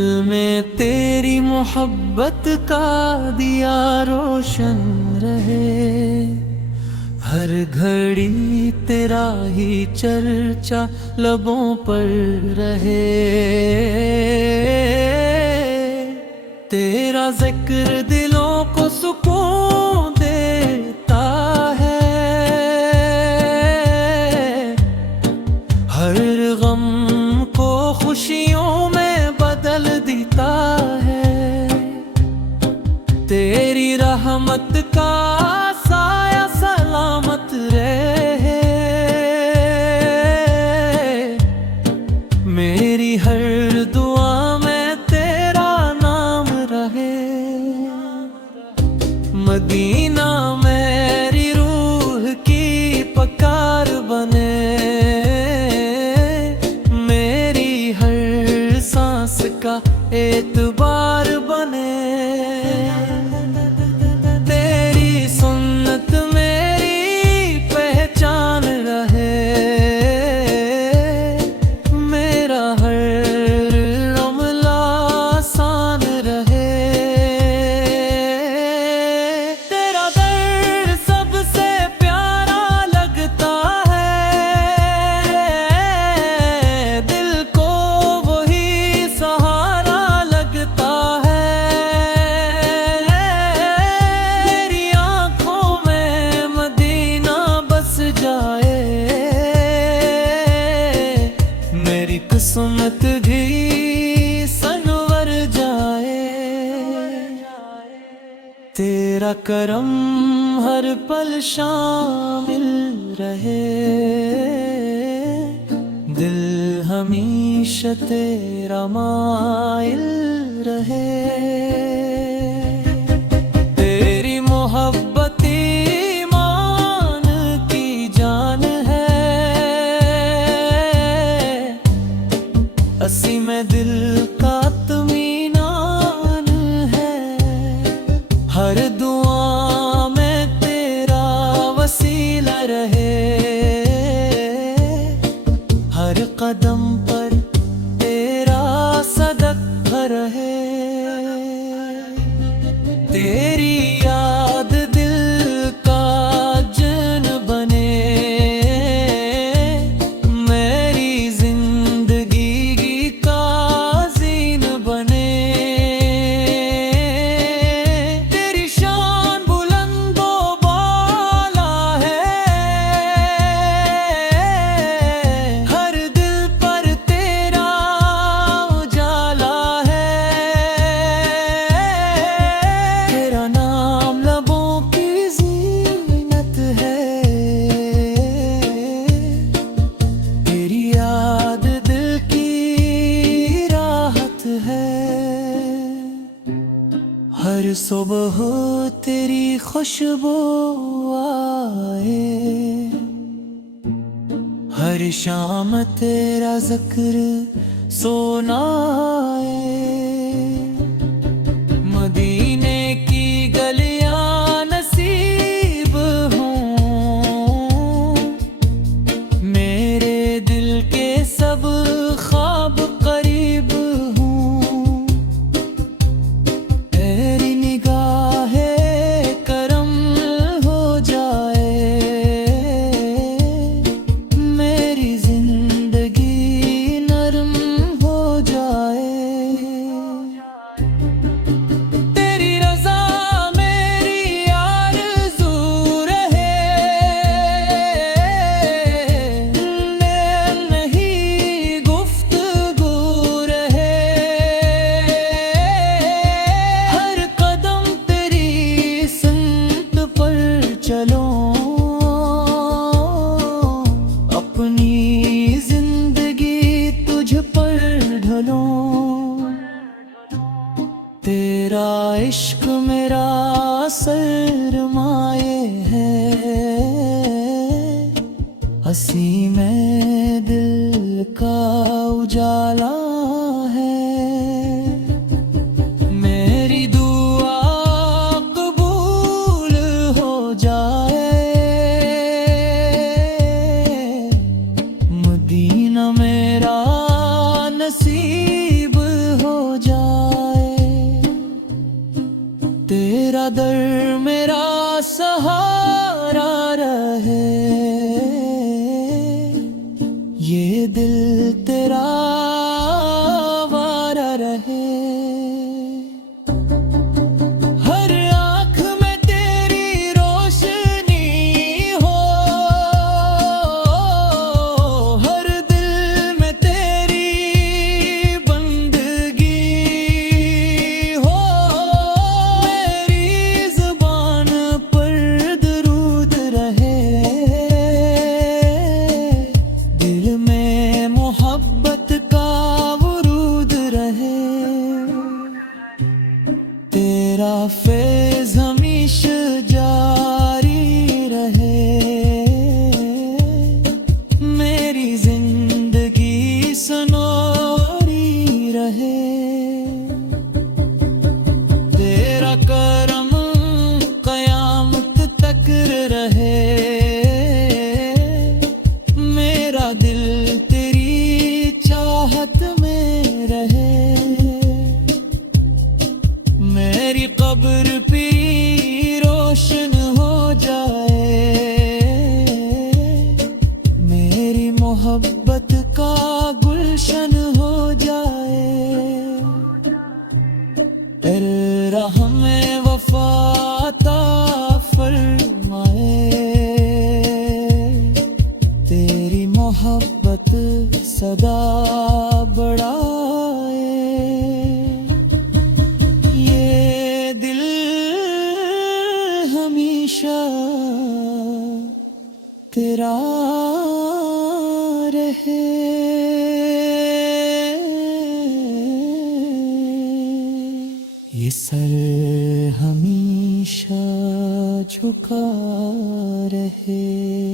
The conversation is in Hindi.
दिल में तेरी मोहब्बत का दिया रोशन रहे। हर घड़ी तेरा ही चर्चा लबों पर रहे। तेरा जिक्र दिलों को सुकून देता है। हर गम को खुशियों में बदल देता है। तेरी रहमत का साया सलामत रहे। मेरी हर दुआ में तेरा नाम रहे। मदीना मेरी रूह की पकार बने। मेरी हर सांस का एतबार बने। तेरी सुन्नत मेरी पहचान रहे। मेरा हर अमला आसान रहे। तेरा दर्द सबसे प्यारा लगता है। दिल को वही सहारा लगता है। मेरी आंखों में मदीना बस जाए। मेरी किस्मत भी सनवर जाए। तेरा करम हर पल शामिल रहे। दिल हमेशा तेरा माइल रहे। तेरी मोहब्बत ईमान की जान है। असी में दिल का इत्मीनान है। हर दुआ में तेरा वसीला रहे। हर कदम पर तेरा सदका रहे। तेरी याद दिल का जन बने। मेरी जिंदगी का जीन बने। तेरी शान बुलंदो बाला है। हर दिल पर तेरा उजाला है। तेरा नाम लबों की जीनत है। तेरी याद दिल की राहत है। हर सुबह तेरी खुशबू आए। हर शाम तेरा जिक्र सुनाए। मदीने की गलियां नसीब हों। मेरे दिल के सब ख्वाब करीब हों। तेरी निगाहे करम हो जाए। मेरी जिंदगी नरम हो जाए। तेरी रज़ा मेरी आरज़ू रहे। नैन नहीं गुफ्तगू रहे। हर कदम तेरी सुन्नत पर चलो। अपनी जिंदगी तुझ पर ढलो। तेरा इश्क मेरा सरमाए है। हंसी में दिल का उजाला है। मेरी दुआ कबूल हो जाए। मदीना मेरा नसीब हो जाए। दर मेरा सहारा रहे, ये दिल तेरा आवारा रहे। हर आँख में तेरी रोशनी हो, हर दिल में तेरी बंदगी हो। मेरी ज़ुबान पर दरूद रहे, दिल में मोहब्बत का वरूद रहे। तेरा फैज़ हमेशा जारी रहे, मेरी जिंदगी सनोरी रहे। तेरा करम क़यामत तक रहे, मेरा दिल तेरी चाहत में रहे। मेरी कब्र भी रोशन हो जाए, मेरी मोहब्बत का गुलशन हो जाए। रहमे वफा अता फरमाए, तेरी मोहब्बत सदा बढ़ाए। ये दिल हमेशा तेरा रहे। ये सर हमेशा झुका रहे।